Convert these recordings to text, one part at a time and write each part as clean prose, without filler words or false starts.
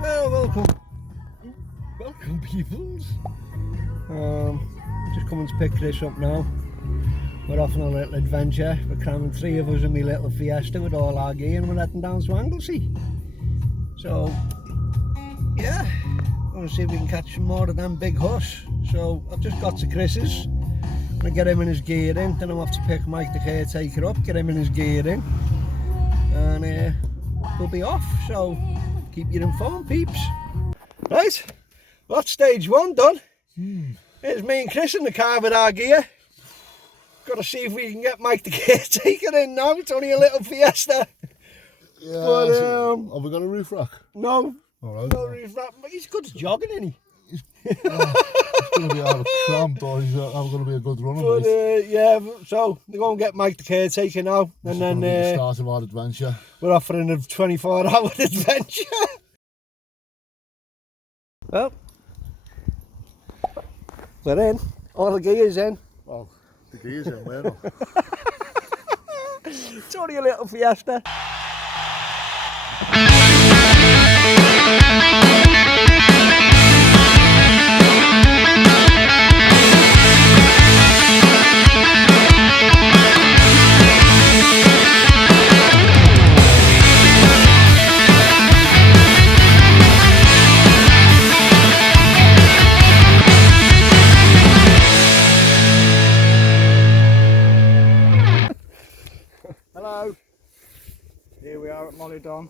Well, welcome peoples. Just coming to pick Chris up now. We're off on a little adventure. We're cramming 3 of us in my little Fiesta with all our gear and we're heading down to Anglesey. So, yeah, I'm going to see if we can catch some more of them big huss. So, I've just got to Chris's. I'm going to get him in his gear in, then I'll have to pick Mike the caretaker up, get him in his gear in, and we'll be off. So, keep you informed, peeps. Right, that's stage 1 done. Here's me and Chris in the car with our gear. Got to see if we can get Mike the caretaker in now. It's only a little Fiesta. Yeah, but, so have we got a roof rack? No. Alright. No roof rack. But he's good at jogging, isn't he? It's going to be out of cramped or he's going to be a good runner. But, yeah, so we're going to get Mike the caretaker now. This and then the start of our adventure. We're offering a 24-hour adventure. Well, we're in. All the gear's in. Well, the gear's in, we're not. It's only a little Fiesta. Hello, here we are at Mollydon.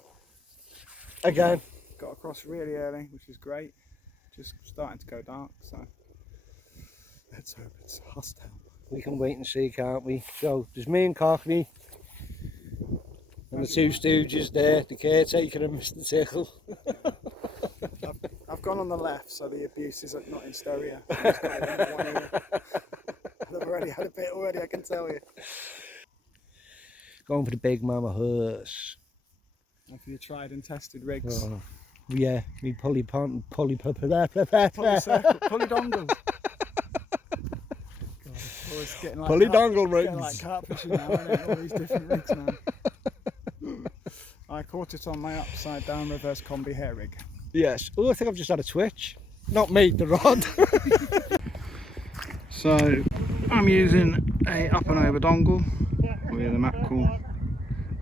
Again. Got across really early, which is great. Just starting to go dark, so let's hope it's hostile. We can wait and see, can't we? So there's me and Cockney and the 2 stooges there, the caretaker and Mr. Tickle. I've gone on the left, so the abuse is not in stereo. I've just got it in one ear. I've already had a bit already, I can tell you. Going for the big mama huss. And for your tried and tested rigs. Oh, yeah, me pulley Pulley dongle. Pulley dongle rigs. Getting like carp fishing now, isn't it? All these different rigs now. I caught it on my upside down reverse combi hair rig. Yes. Oh, I think I've just had a twitch. Not me, the rod. So I'm using a up and over dongle with a mackerel,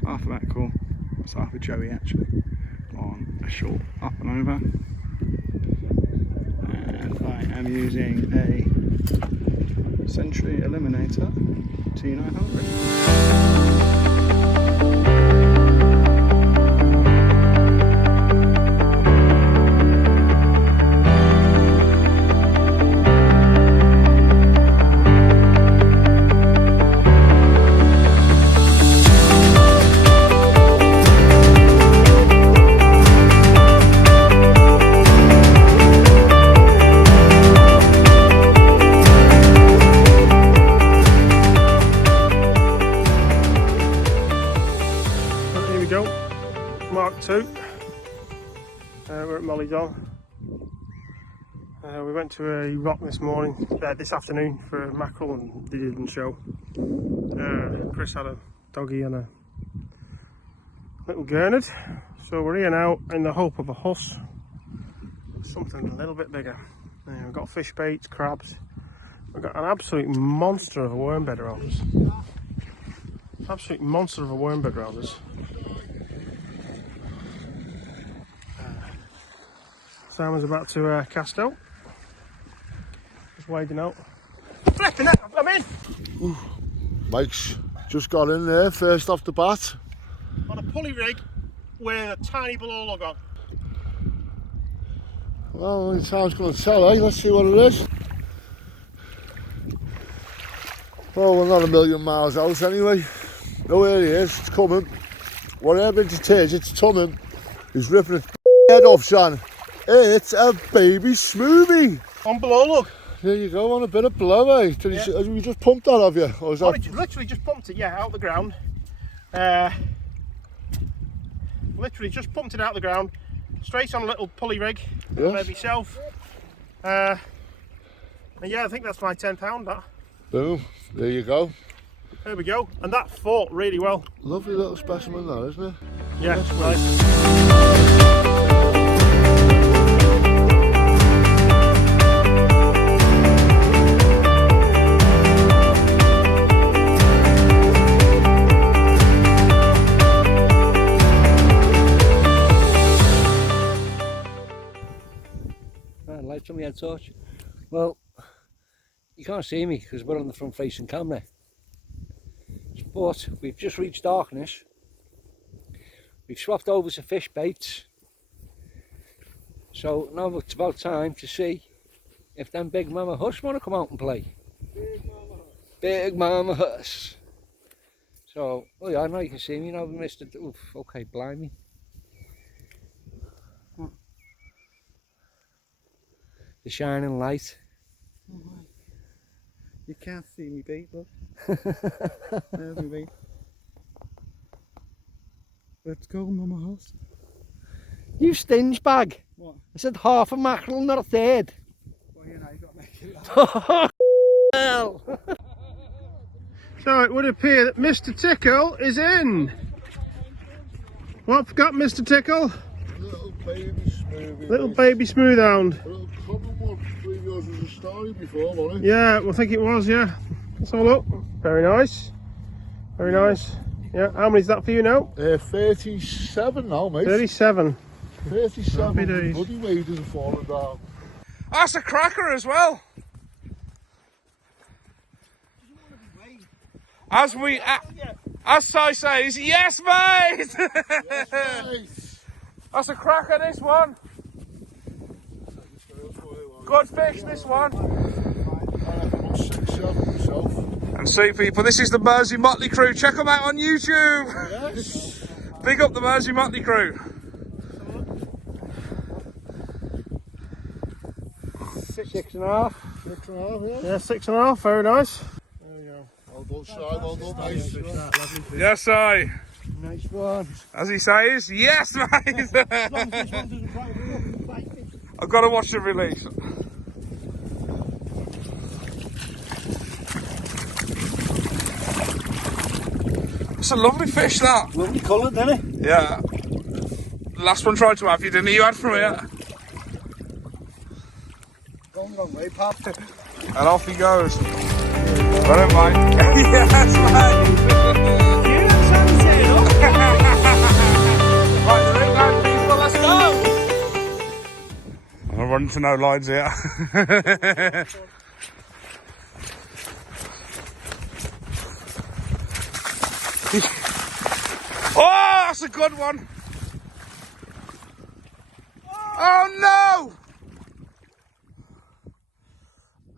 half a mackerel, it's half a joey actually, on a short up and over. And I am using a Sentry Eliminator T900. Mark 2. We're at Mol-y-Don. We went to a rock this afternoon for mackerel and they didn't show. Chris had a doggy and a little gurnard, so we're here now in the hope of a huss, something a little bit bigger. We've got fish baits, crabs. We've got an absolute monster of a worm bed around us. Absolute monster of a worm bed around us. Simon's about to cast out. Just wading out. Flipping it! I'm in! Ooh. Mike's just got in there, first off the bat. On a pulley rig with a tiny below lug on. Well, only time's going to tell, eh? Let's see what it is. Well, we're not a million miles out anyway. Oh, here he is, it's coming. Whatever it is, it's coming. He's ripping its head off, son. It's a baby smoothie. On below lug. There you go, on a bit of blow, eh? Have you just pumped that, have you? Or is that... Literally just pumped it, yeah, out the ground. Literally just pumped it out the ground. Straight on a little pulley rig. Yes. Maybe myself. And yeah, I think that's my £10, that. Boom, there you go. There we go. And that fought really well. Lovely little specimen, that, isn't it? Yeah, nice. sits on my head torch. Well, you can't see me because we're on the front facing camera. But we've just reached darkness. We've swapped over to fish baits. So now it's about time to see if them big mama huss want to come out and play. Big mama huss. So, oh yeah, now you can see me now, Mr. Oof, okay, blimey. The shining light. Oh my. You can't see me bait, look. There's me bait. Let's go, Mama Huss. You stinge bag. What? I said half a mackerel, not a third. Well, you know, you got to make it laugh. Hell. So it would appear that Mr. Tickle is in. What's got Mr. Tickle? Little baby smoothie. Little baby smoothhound. A little common one. I believe yours was a story before, wasn't it? Yeah, well, I think it was, yeah. Let's have a look. Very nice. Very nice. Yeah, how many is that for you now? 37 now, mate. 37. 37. Happy days. Bloody wages are falling down. That's a cracker as well. As Si says, yes, mate! Yes, That's a cracker, this one. Good fish, this one. I reckon about 6, 7 myself. And see, people, this is the Mersey Motley Crew. Check them out on YouTube. Yes. Big up the Mersey Motley Crew. 6.5. 6.5, yeah. Yeah, 6.5, very nice. There you go. Well done, Si. Well done, mate. Yes, I. Nice one. As he says, yes, mate. I've got to watch the release. It's a lovely fish, that. Lovely coloured, isn't it? Yeah. Last one tried to have you, didn't he? You had from here. Going the wrong way, pal. And off he goes. I don't mind. Yes, mate. You don't sound saying Right, the ring line, people, let's go. I'm running to no lines here. Oh, that's a good one. Oh no!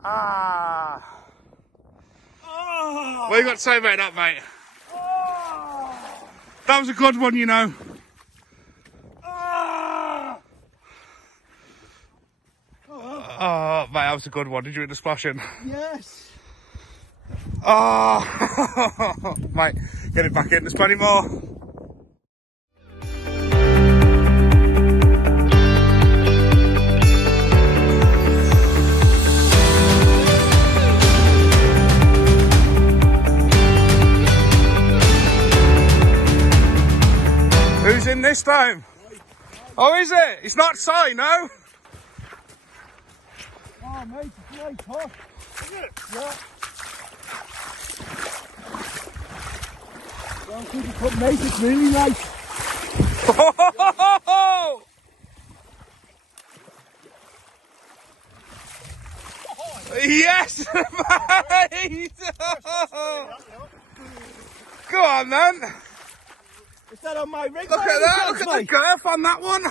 Ah. Oh. What you got to say about that, mate? That was a good one, you know. Oh, mate, that was a good one. Did you hit the splashing? Yes. Oh, mate, get it back in. There's plenty more. Who's in this time? Oh, is it? It's not Si, no? Oh, mate, it's right hot. Is it? Yeah. Don't think you could make it really nice. Oh! Yes, mate! Go on, then. Is that on my rig? Look at that. Look at the girth on that one.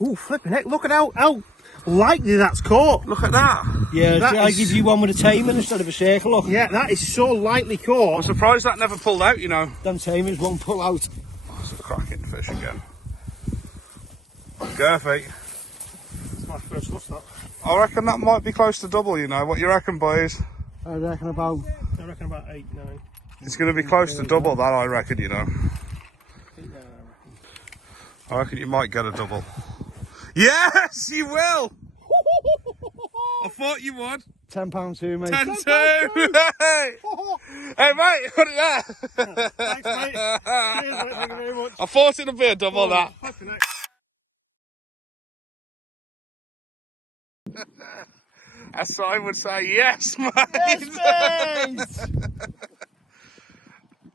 Ooh, flipping heck, look at how lightly that's caught. Look at that. Yeah, That I is- give you one with a taming instead of a circle. Look. Yeah, that is so lightly I'm caught. surprised that never pulled out, you know. Them tamers won't pull out. That's a cracking fish again. Girthy. It's my first loss, that. I reckon that might be close to double, you know. What you reckon, boys? I reckon about. I reckon about 8, 9. It's going to be close to double, that I reckon, you know. I reckon you might get a double. Yes, you will! I thought you would. £10 too, mate. 10-2! Hey, mate, put it there. Thanks, mate. Cheers, mate. Thank you very much. I thought it'd be a double, that. Flipping heck. As I would say, yes, mate. Yes, mate.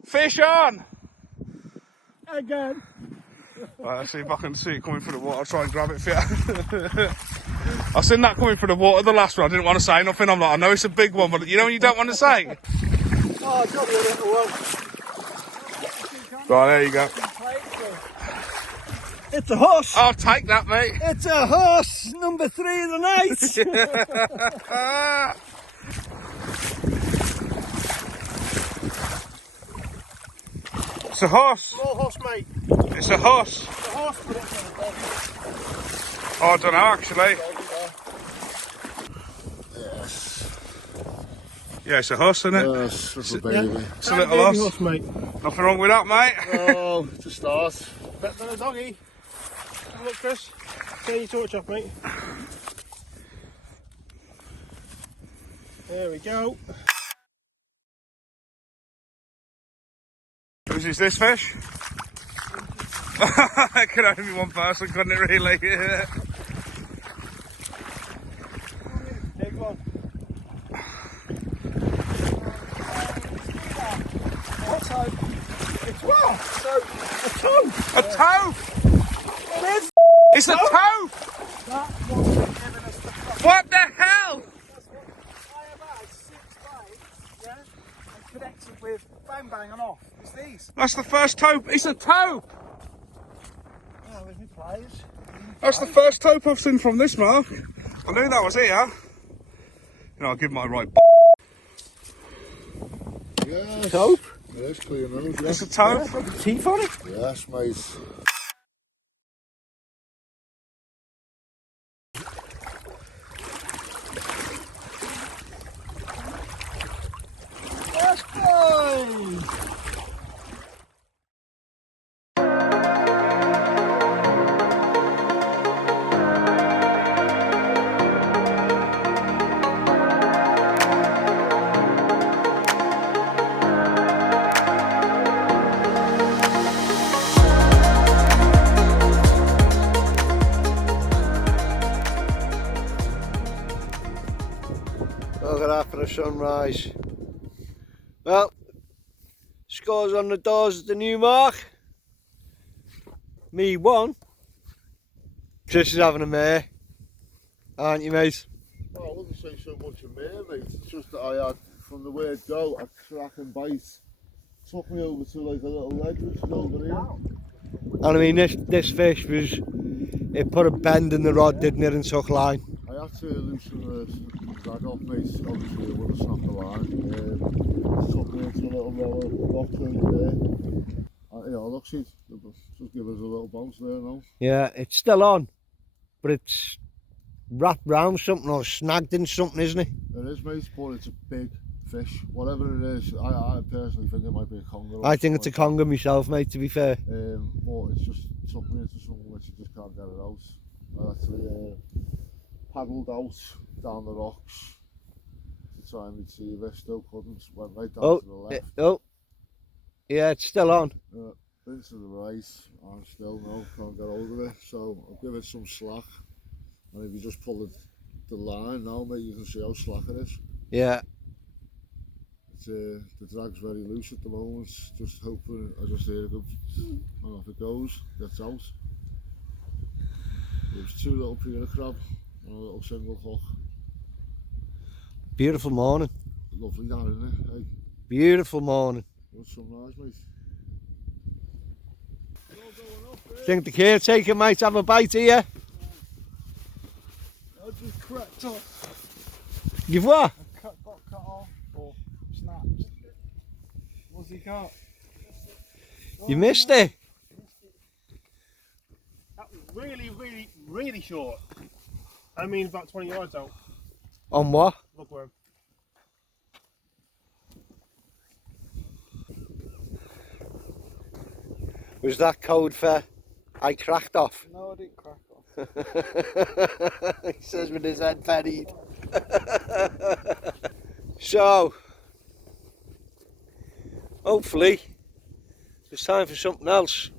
Fish on. Again. Right, let's see if I can see it coming through the water. I'll try and grab it for you. I seen that coming through the water the last one. I didn't want to say nothing. I'm like, I know it's a big one, but you know when you don't want to say? Oh, it's probably a little one. Right, there you go. It's a huss. I'll take that, mate. It's a huss. Number 3 of the night. It's a huss. Small huss, mate. It's a huss. It's a huss, but it's not a dog. Oh, I don't know, actually. Yes. Yeah, it's a huss, isn't it? Yes, it's a baby. It's a little huss. Huss, mate. Nothing wrong with that, mate. Oh, it's a start. Better than a doggy. Have a look, Chris. Turn your torch off, mate. There we go. Whose is this fish? It could only be one person, couldn't it, really? Big one. What's that? It's what? So, a toe. A toe! It is. It's a toe! That one's been giving us the fuck. What the hell? That's what I have had 6 bites, yeah, and connected with bang bang and off. It's these. That's the first toe. It's a toe! Oh, with me pliers. That's the first taupe I've seen from this mark. I knew that was here. You know, I'll give my right. Yes. Taupe? Yes, clear nose, It's yes. a taupe. Got the teeth on it. Yes, mate. Yes, boy. Look at that for a sunrise. Well, scores on the doors at the new mark. Me 1. Chris is having a mare. Aren't you, mate? Oh, I wouldn't say so much of mare, mate. It's just that I had, from the word go, a cracking bite. Took me over to like a little ledge which is over here. And I mean, this fish was, it put a bend in the rod, didn't it, and took line. I had to loosen the drag off, mate. Obviously, I would have snapped the line. Took me into a little row of rocks over there. Yeah, look, see, just give us a little bounce there now. Yeah, it's still on, but it's wrapped round something or snagged in something, isn't it? It is, mate, but it's a big fish. Whatever it is, I personally think it might be a conger. I think it's a conger myself, mate, to be fair. But it's just took me into something which you just can't get it out. I actually paddled out down the rocks to try and retrieve it. Still couldn't. Went right down to the left. Yeah, it's still on. Been to the right, and still no, can't get hold of it. So I'll give it some slack. And if you just pull the line now, mate, you can see how slack it is. Yeah. The drag's very loose at the moment. Just hoping, I just hear it go, and off it goes, gets out. There's 2 little peeler crab and a little single hook. Beautiful morning. Lovely down, isn't it? Hey, Beautiful morning. good sunrise, mate. Think the caretaker might have a bite here? I just cracked off. You've what? Got cut off or snapped. What's he got? You missed it. That was really short. I mean, about 20 yards out. On what? Bookworm. Was that code for I cracked off? No, I didn't crack off. He says with his head buried. So, hopefully, it's time for something else.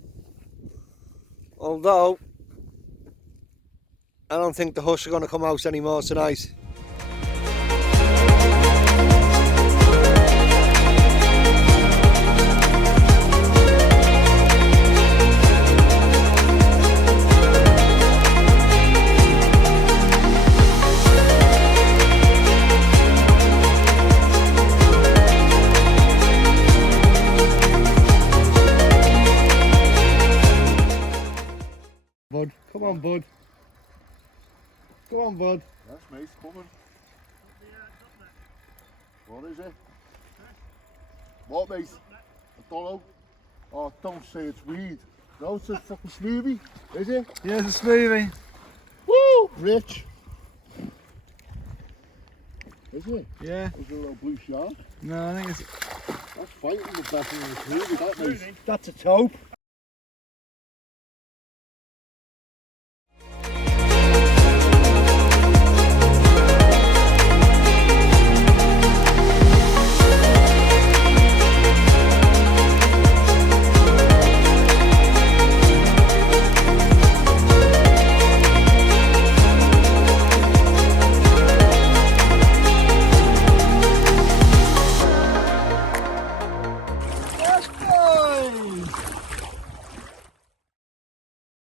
Although, I don't think the huss are going to come out anymore tonight. Come on, bud. Come on, bud. Yes, mate, it's coming. What is it? What, mate? I don't know. Oh, don't say it's weed. No, it's a fucking smoothie. Is it? Yeah, it's a smoothie. Woo! Rich. Is it? Yeah. There's a little blue shark. No, I think it's... That's fighting the best in the smoothie, that mate. That's a taupe.